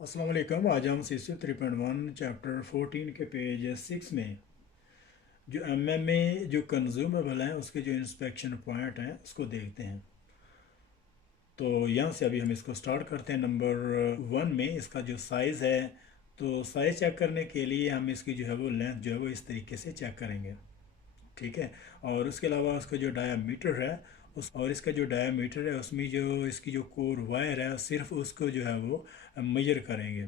अस्सलाम वालेकुम। आज हम CC 3.1 चैप्टर 14 के पेज 6 में जो MMA जो कंज्यूमेबल हैं उसके जो इंस्पेक्शन पॉइंट हैं उसको देखते हैं। तो यहाँ से अभी हम इसको स्टार्ट करते हैं। नंबर 1 में इसका जो साइज़ है, तो साइज़ चेक करने के लिए हम इसकी जो है वो लेंथ जो है वो इस तरीके से चेक करेंगे। ठीक है। और उसके अलावा उसका जो डायामीटर है उस और इसका जो डायामीटर है उसमें जो इसकी जो कोर वायर है सिर्फ उसको जो है वो मेजर करेंगे।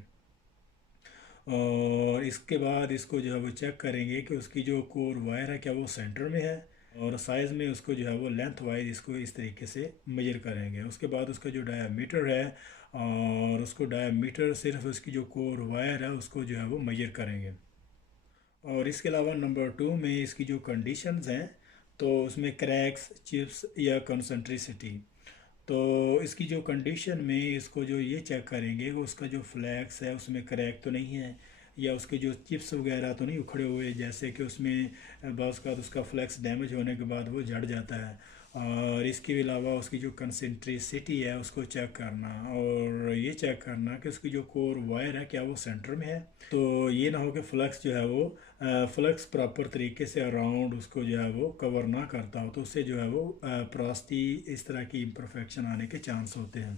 और इसके बाद इसको जो है वो चेक करेंगे कि उसकी जो कोर वायर है क्या वो सेंटर में है, और साइज़ में उसको जो है वो लेंथ वाइज इसको इस तरीके से मेजर करेंगे। उसके बाद उसका जो डायामीटर है और उसको डायामीटर सिर्फ उसकी जो कोर वायर है उसको जो है वो मेजर करेंगे। और इसके अलावा नंबर 2 में इसकी जो कंडीशंस हैं, तो उसमें क्रैक्स, चिप्स या कंसंट्रिसिटी। तो इसकी जो कंडीशन में इसको जो ये चेक करेंगे कि उसका जो फ्लैक्स है उसमें क्रैक तो नहीं है, या उसके जो चिप्स वगैरह तो नहीं उखड़े हुए, जैसे कि उसमें बाज़ का उसका फ्लैक्स डैमेज होने के बाद वो झड़ जाता है। और इसके अलावा उसकी जो कंसेंट्रिसिटी है उसको चेक करना, और ये चेक करना कि उसकी जो कोर वायर है क्या वो सेंटर में है। तो ये ना हो कि फ्लक्स जो है वो फ्लक्स प्रॉपर तरीके से अराउंड उसको जो है वो कवर ना करता हो, तो उससे जो है वो प्रास्टी इस तरह की इम्परफेक्शन आने के चांस होते हैं।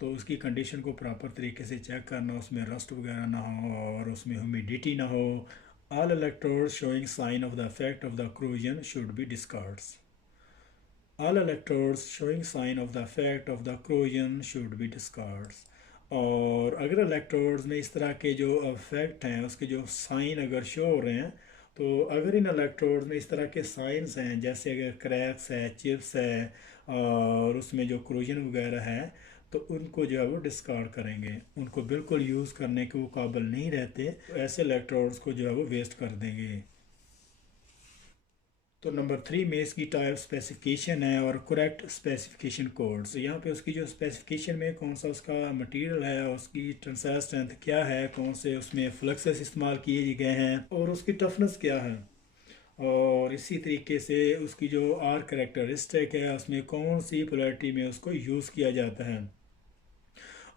तो उसकी कंडीशन को प्रॉपर तरीके से चेक करना, उसमें रस्ट वगैरह ना हो और उसमें ह्यूमिडिटी ना हो। All electrodes showing sign of the effect of the corrosion should be discards. All electrodes showing sign of the effect of the corrosion should be discards। और अगर इलेक्ट्रोड्स में इस तरह के जो अफेक्ट हैं उसके जो साइन अगर शो हो रहे हैं, तो अगर इन इलेक्ट्रोड्स में इस तरह के साइंस हैं, जैसे अगर क्रैक्स है, चिप्स है और उसमें जो क्रोजन वगैरह है, तो उनको जो है वो डिस्कार्ड करेंगे। उनको बिल्कुल यूज़ करने के वो काबिल नहीं रहते, तो ऐसे इलेक्ट्रोड्स को जो है वो वेस्ट कर देंगे। तो नंबर 3 में इसकी टाइप स्पेसिफिकेशन है और करेक्ट स्पेसिफिकेशन कोड्स। यहाँ पे उसकी जो स्पेसिफिकेशन में कौन सा उसका मटेरियल है, उसकी टेंसाइल स्ट्रेंथ क्या है, कौन से उसमें फ्लक्सेस इस्तेमाल किए गए हैं और उसकी टफनेस क्या है, और इसी तरीके से उसकी जो आर करेक्टरिस्टिक है उसमें कौन सी पोलैरिटी में उसको यूज़ किया जाता है,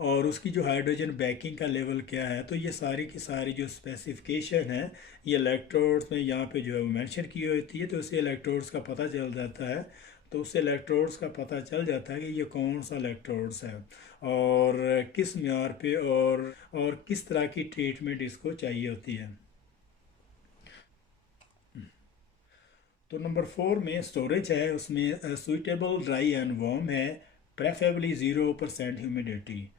और उसकी जो हाइड्रोजन बैकिंग का लेवल क्या है। तो ये सारी की सारी जो स्पेसिफिकेशन है ये इलेक्ट्रोड्स में यहाँ पे जो है वो मेंशन की होती है, तो उससे इलेक्ट्रोड्स का पता चल जाता है। तो उससे इलेक्ट्रोड्स का पता चल जाता है कि ये कौन सा इलेक्ट्रोड्स है और किस म्यार पे और किस तरह की ट्रीटमेंट इसको चाहिए होती है। तो नंबर 4 में स्टोरेज है, उसमें सुइटेबल ड्राई एंड वार्म है, प्रेफरेबली 0% ह्यूमिडिटी।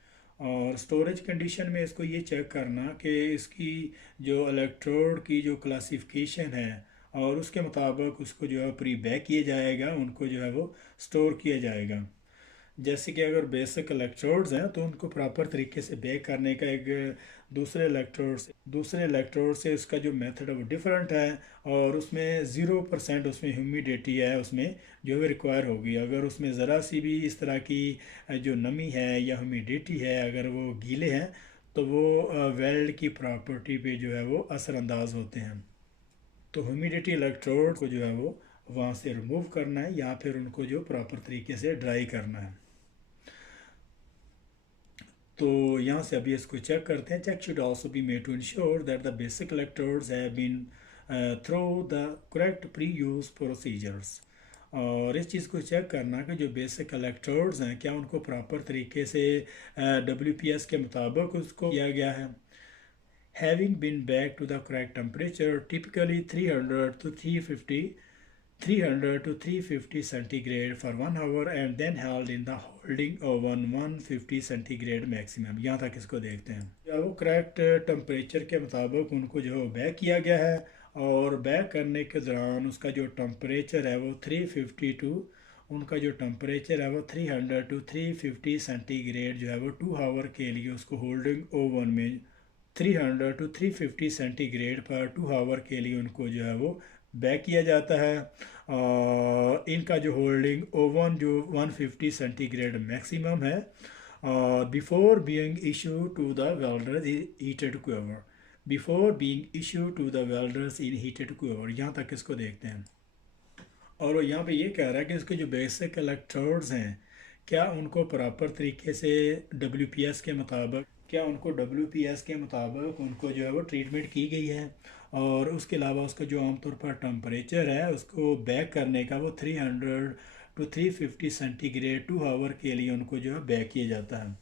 और स्टोरेज कंडीशन में इसको ये चेक करना कि इसकी जो इलेक्ट्रोड की जो क्लासिफिकेशन है और उसके मुताबिक उसको जो है प्री बैक किया जाएगा, उनको जो है वो स्टोर किया जाएगा। जैसे कि अगर बेसिक इलेक्ट्रोड्स हैं तो उनको प्रॉपर तरीके से बेक करने का एक दूसरे इलेक्ट्रोड से उसका जो मेथड है वो डिफरेंट है, और उसमें 0% उसमें ह्यूमिडिटी है, उसमें जो भी रिक्वायर होगी। अगर उसमें ज़रा सी भी इस तरह की जो नमी है या ह्यूमिडिटी है, अगर वो गीले हैं, तो वो वेल्ड की प्रॉपर्टी पे जो है वो असरअंदाज होते हैं। तो ह्यूमिडिटी इलेक्ट्रोड को जो है वो वहाँ से रिमूव करना है या फिर उनको जो प्रॉपर तरीके से ड्राई करना है। तो यहाँ से अभी इसको चेक करते हैं। Check should also be made to ensure that the basic electrodes have been through the correct pre use procedures. और इस चीज़ को चेक करना कि जो बेसिक इलेक्ट्रोड्स हैं क्या उनको प्रॉपर तरीके से WPS के मुताबिक उसको किया गया है। Having been back to the correct temperature, typically 300 to 350 centigrade for 1 hour and then held in the holding oven 150 centigrade maximum। यहाँ तक इसको देखते हैं। या वो करेक्ट टेम्परेचर के मुताबिक उनको जो बैक किया गया है, और बैक करने के दौरान उसका जो टेम्परेचर है वो 350 टू उनका जो टेम्परेचर है वो 300 टू 350 सेंटीग्रेड जो है वो 2 आवर के लिए उसको होल्डिंग ओवन में 300 टू 350 सेंटीग्रेड पर 2 आवर के लिए उनको जो है वो बैक किया जाता है। और इनका जो होल्डिंग ओवन जो 150 सेंटीग्रेड मैक्सिमम है, before being issue to the welders heated quiver. Before being issue to the welders in heated quiver, यहाँ तक इसको देखते हैं। और वो यहाँ पे ये कह रहा है कि इसके जो बेसिक इलेक्ट्रोड्स हैं क्या उनको प्रॉपर तरीके से WPS के मुताबिक क्या उनको WPS के मुताबिक उनको जो है वो ट्रीटमेंट की गई है, और उसके अलावा उसका जो आमतौर पर टम्परेचर है उसको बैक करने का वो 300 टू 350 सेंटीग्रेड 2 आवर के लिए उनको जो है बैक किया जाता है।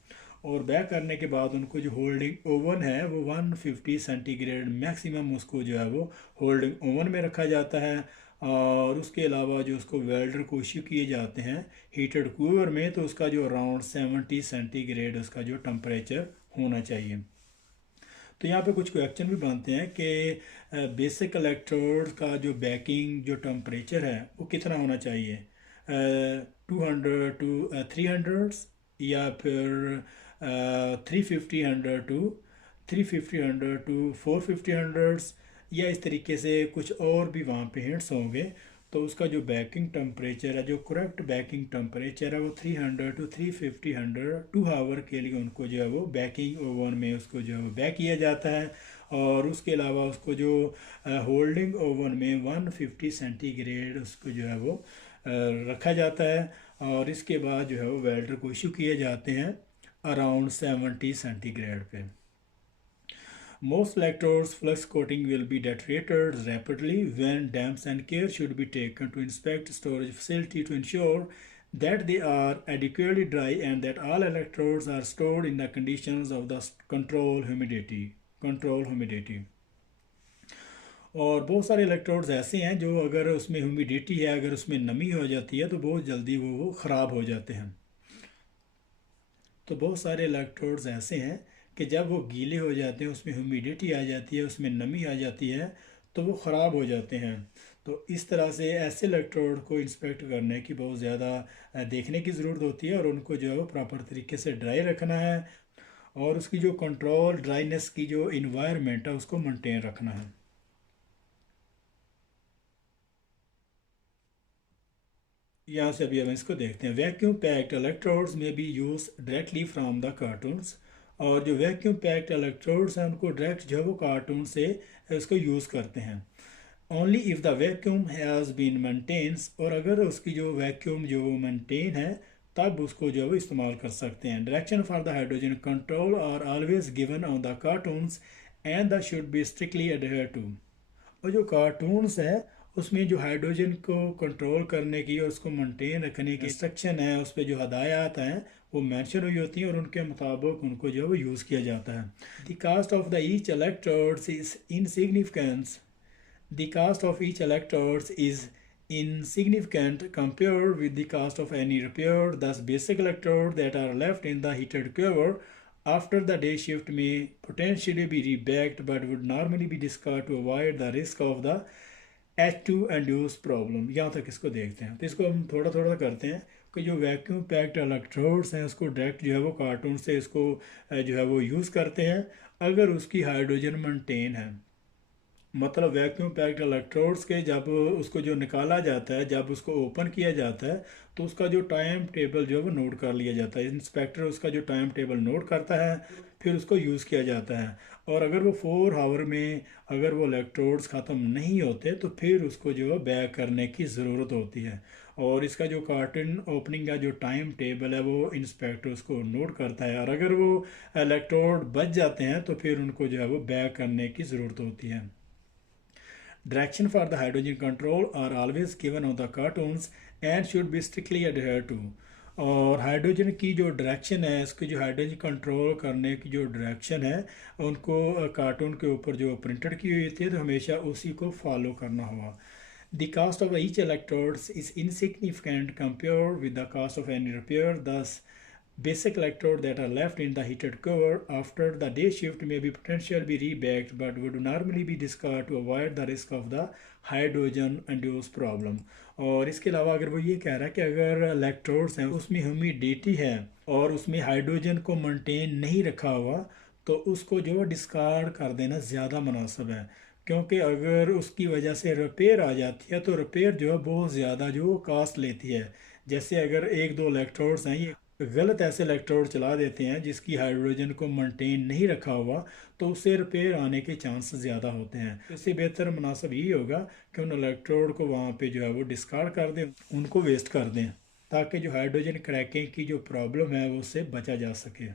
और बैक करने के बाद उनको जो होल्डिंग ओवन है वो 150 सेंटीग्रेड मैक्सिमम उसको जो है वो होल्डिंग ओवन में रखा जाता है। और उसके अलावा जो उसको वेल्डर को इश्यू किए जाते हैं हीटेड कूलर में, तो उसका जो अराउंड 70 सेंटीग्रेड उसका जो टम्परेचर होना चाहिए। तो यहाँ पे कुछ क्वेश्चन भी बनते हैं कि बेसिक इलेक्ट्रोड का जो बैकिंग जो टम्परेचर है वो कितना होना चाहिए, 200 टू 300 या फिर 350 टू 450 या इस तरीके से कुछ और भी वहाँ पे हिंट्स होंगे। तो उसका जो बैकिंग टेम्परेचर है, जो करेक्ट बैकिंग टेम्परेचर है वो 300 टू 350 2 आवर के लिए उनको जो है वो बैकिंग ओवन में उसको जो है वो बैक किया जाता है। और उसके अलावा उसको जो होल्डिंग ओवन में 150 सेंटीग्रेड उसको जो है वो रखा जाता है। और इसके बाद जो है वो वेल्डर को इशू किए जाते हैं अराउंड 70 सेंटीग्रेड पे। Most electrodes flux coating will be deteriorated rapidly when damps and care should be taken to inspect storage facility to ensure that they are adequately dry and that all electrodes are stored in the conditions of the control humidity. और बहुत सारे electrodes ऐसे हैं जो अगर उसमें humidity है, अगर उसमें नमी हो जाती है तो बहुत जल्दी वो ख़राब हो जाते हैं। तो बहुत सारे इलेक्ट्रोड्स ऐसे हैं कि जब वो गीले हो जाते हैं, उसमें ह्यूमिडिटी आ जाती है, उसमें नमी आ जाती है, तो वो ख़राब हो जाते हैं। तो इस तरह से ऐसे इलेक्ट्रोड को इंस्पेक्ट करने की बहुत ज़्यादा देखने की ज़रूरत होती है, और उनको जो है वो प्रॉपर तरीके से ड्राई रखना है, और उसकी जो कंट्रोल ड्राइनेस की जो इन्वायरमेंट है उसको मेंटेन रखना है। यहाँ से अभी हम इसको देखते हैं। वैक्यूम पैक्ड इलेक्ट्रोड्स में B use directly from the cartoons. और जो वैक्यूम पैक्ड इलेक्ट्रोड्स हैं उनको डायरेक्ट जो है वो कार्टून से इसको यूज़ करते हैं। Only if the vacuum has been maintains, और अगर उसकी जो वैक्यूम जो मेंटेन है तब उसको जो है वो इस्तेमाल कर सकते हैं। Direction for the hydrogen control are always given on the cartoons and the should be strictly adhere to. और जो कार्टून्स है उसमें जो हाइड्रोजन को कंट्रोल करने की और उसको मेंटेन रखने की इंस्ट्रक्शन है, उस पर जो हदायत हैं वो मेंशन हुई होती हैं, और उनके मुताबिक उनको जो है वो यूज़ किया जाता है। The cost of the each electrodes is insignificance The cost of each electrode is insignificant compared with the cost of any repair. Thus, basic electrodes that are left in the heated cover after the day shift may potentially be rebacked but would normally be discarded to avoid the risk of the H2 induced problem। यहाँ तक इसको देखते हैं। तो इसको हम थोड़ा थोड़ा करते हैं कि जो वैक्यूम पैक्ड इलेक्ट्रोड्स हैं उसको डायरेक्ट जो है वो कार्टून से इसको जो है वो यूज़ करते हैं अगर उसकी हाइड्रोजन मेंटेन है। मतलब वैक्यूम पैक्ड इलेक्ट्रोड्स के जब उसको जो निकाला जाता है, जब उसको ओपन किया जाता है, तो उसका जो टाइम टेबल जो है वो नोट कर लिया जाता है। इंस्पेक्टर उसका जो टाइम टेबल नोट करता है, फिर उसको यूज़ किया जाता है। और अगर वो 4 आवर में अगर वो इलेक्ट्रोड्स ख़त्म नहीं होते तो फिर उसको जो है बैक करने की ज़रूरत होती है। और इसका जो कार्टन ओपनिंग का जो टाइम टेबल है वो इंस्पेक्टर उसको नोट करता है, और अगर वो इलेक्ट्रोड बच जाते हैं तो फिर उनको जो है वो बैक करने की ज़रूरत होती है। Direction for the hydrogen control are always given on the cartoons and should be strictly adhered to। और हाइड्रोजन की जो डायरेक्शन है, इसकी जो हाइड्रोजन कंट्रोल करने की जो डायरेक्शन है उनको कार्टून के ऊपर जो प्रिंटेड की हुई थी तो हमेशा उसी को फॉलो करना होगा। The cost of each electrode is insignificant compared with the cost of any repair. Thus, basic electrodes that are left in the heated cover after the day shift may be potentially be rebacked but would normally be discarded to avoid the risk of the hydrogen induced problem। और इसके अलावा अगर वो ये कह रहा है कि अगर इलेक्ट्रोड्स हैं उसमें ह्यूमिडिटी है और उसमें हाइड्रोजन को मेंटेन नहीं रखा हुआ तो उसको जो है डिस्कार्ड कर देना ज़्यादा मुनासिब है, क्योंकि अगर उसकी वजह से रिपेयर आ जाती है तो रिपेयर जो है बहुत ज़्यादा जो कास्ट लेती है। जैसे अगर एक दो इलेक्ट्रोड्स हैं, ये गलत ऐसे इलेक्ट्रोड चला देते हैं जिसकी हाइड्रोजन को मेंटेन नहीं रखा हुआ, तो उससे रिपेयर आने के चांस ज़्यादा होते हैं। इससे बेहतर मुनासिब यही होगा कि उन इलेक्ट्रोड को वहाँ पे जो है वो डिस्कार्ड कर दें, उनको वेस्ट कर दें, ताकि जो हाइड्रोजन क्रैकिंग की जो प्रॉब्लम है वो उससे बचा जा सके।